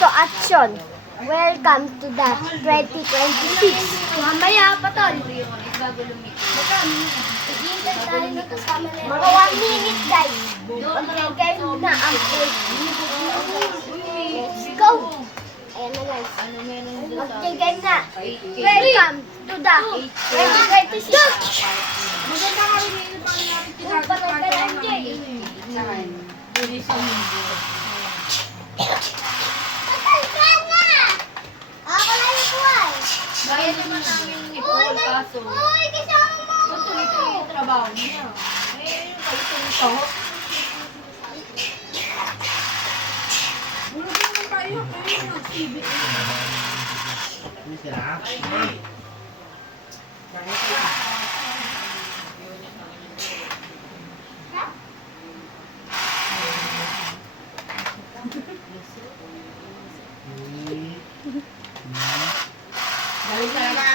to action. Welcome to the 2026. Mamaya pa tol. Mga 1 minute guys. Mag-game na ang Let's go. Ayan na guys. Mag-game na. Welcome to the 2026. Maganda nga rin yung pang natin Patay ka na! Ako lang yung buhay. Bayan naman namin ni Paul kaso. Uy, kasama mo! Tuloy-tuloy yung trabaho niya. Eh, kayo ito. Bulog naman tayo. Kayo yung TV. Ini sila. Balik talaga.